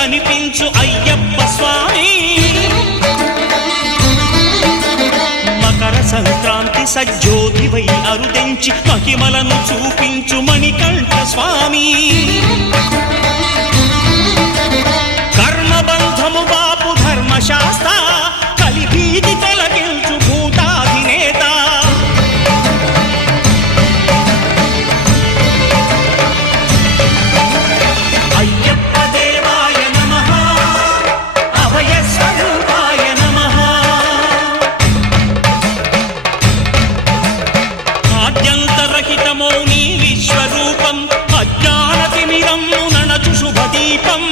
కనిపించు అయ్యప్ప స్వామి మకర సంక్రాంతి సజ్జోతివై అరుదెంచి మహిమలను చూపించు మణికంఠ స్వామి కర్మబంధము బాపు ధర్మశాస్త్ర కలిభీతి తొలగించు భూతాధినేత అయ్యప్ప దేవాయ నమః అభయ స్వరూపాయ నమః ఆద్యంతరహితమౌ నీ విశ్వరూపం అజ్ఞానతిమిరము నణచు శుభదీపం